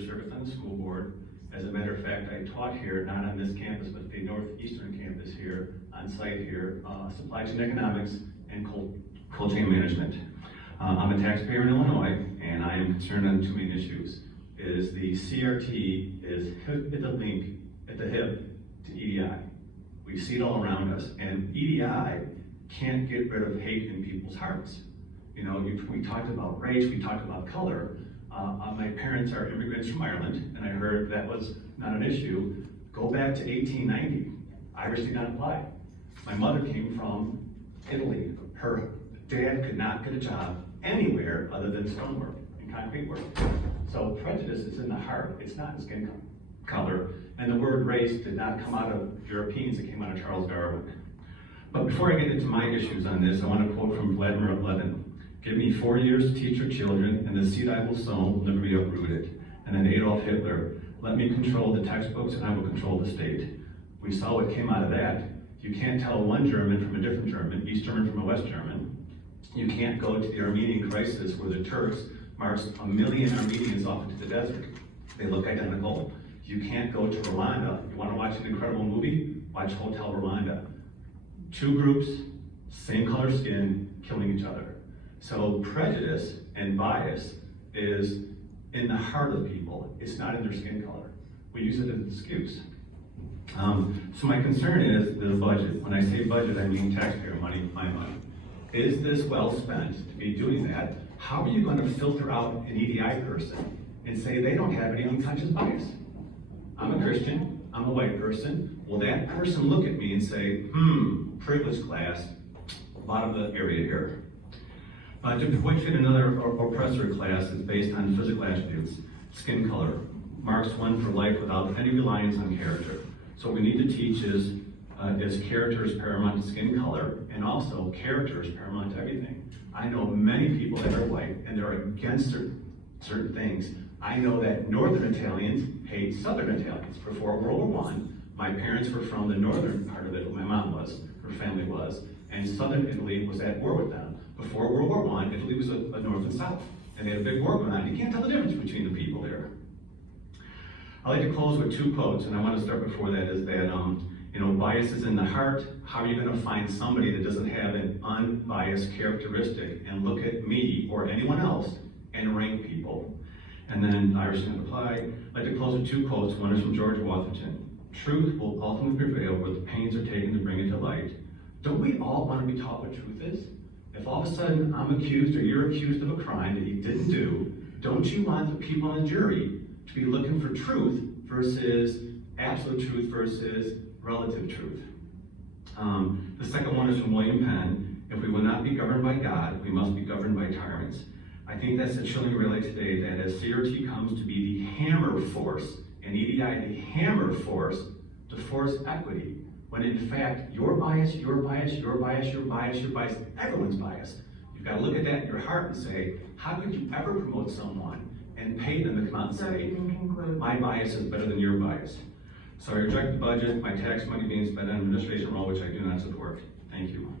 years service on the school board. As a matter of fact, I taught here, not on this campus, but the northeastern campus here, on site here, supply chain economics and cold chain management. I'm a taxpayer in Illinois, and I am concerned on two main issues. Is the CRT is at the link, at the hip to EDI. We see it all around us, and EDI can't get rid of hate in people's hearts. You know, we talked about race, we talked about color. My parents are immigrants from Ireland, and I heard that was not an issue. Go back to 1890, Irish did not apply. My mother came from Italy. Her dad could not get a job anywhere other than stonework and concrete work. So prejudice is in the heart, it's not in skin color. And the word race did not come out of Europeans, it came out of Charles Darwin. But before I get into my issues on this, I want to quote from Vladimir Lenin. Give me 4 years to teach your children, and the seed I will sow will never be uprooted. And then Adolf Hitler, let me control the textbooks and I will control the state. We saw what came out of that. You can't tell one German from a different German, East German from a West German. You can't go to the Armenian crisis where the Turks marched 1 million Armenians off into the desert. They look identical. You can't go to Rwanda. You want to watch an incredible movie? Watch Hotel Rwanda. Two groups, same color skin, killing each other. So prejudice and bias is in the heart of people. It's not in their skin color. We use it as an excuse. So my concern is the budget. When I say budget, I mean taxpayer money, my money. Is this well spent to be doing that? How are you going to filter out an EDI person and say they don't have any unconscious bias? I'm a Christian, I'm a white person. Will that person look at me and say, privileged class, bottom of the area here? To point fit another oppressor class is based on physical attributes, skin color. Marx won for life without any reliance on character. So what we need to teach is character is paramount to skin color, and also character is paramount to everything. I know many people that are white and they're against certain things. I know that Northern Italians hate Southern Italians. Before World War I, my parents were from the northern part of Italy, my mom was, her family was, and Southern Italy was at war with them. Before World War I, Italy was a north and south, and they had a big war going on. You can't tell the difference between the people there. I like to close with two quotes, and I want to start before that, is that, bias is in the heart. How are you going to find somebody that doesn't have an unbiased characteristic and look at me or anyone else and rank people? And then Irish can apply. I'd like to close with two quotes. One is from George Washington. Truth will ultimately prevail where the pains are taken to bring it to light. Don't we all want to be taught what truth is? If all of a sudden I'm accused or you're accused of a crime that you didn't do, don't you want the people on the jury to be looking for truth versus absolute truth versus relative truth? The second one is from William Penn. If we will not be governed by God, we must be governed by tyrants. I think that's the chilling reality today, that as CRT comes to be the hammer force, and EDI the hammer force to force equity, when in fact your bias, your bias, your bias, your bias, your bias, everyone's bias. You've got to look at that in your heart and say, how could you ever promote someone and pay them to come out and say, my bias is better than your bias? So I reject the budget, my tax money being spent on administration role, which I do not support. Thank you.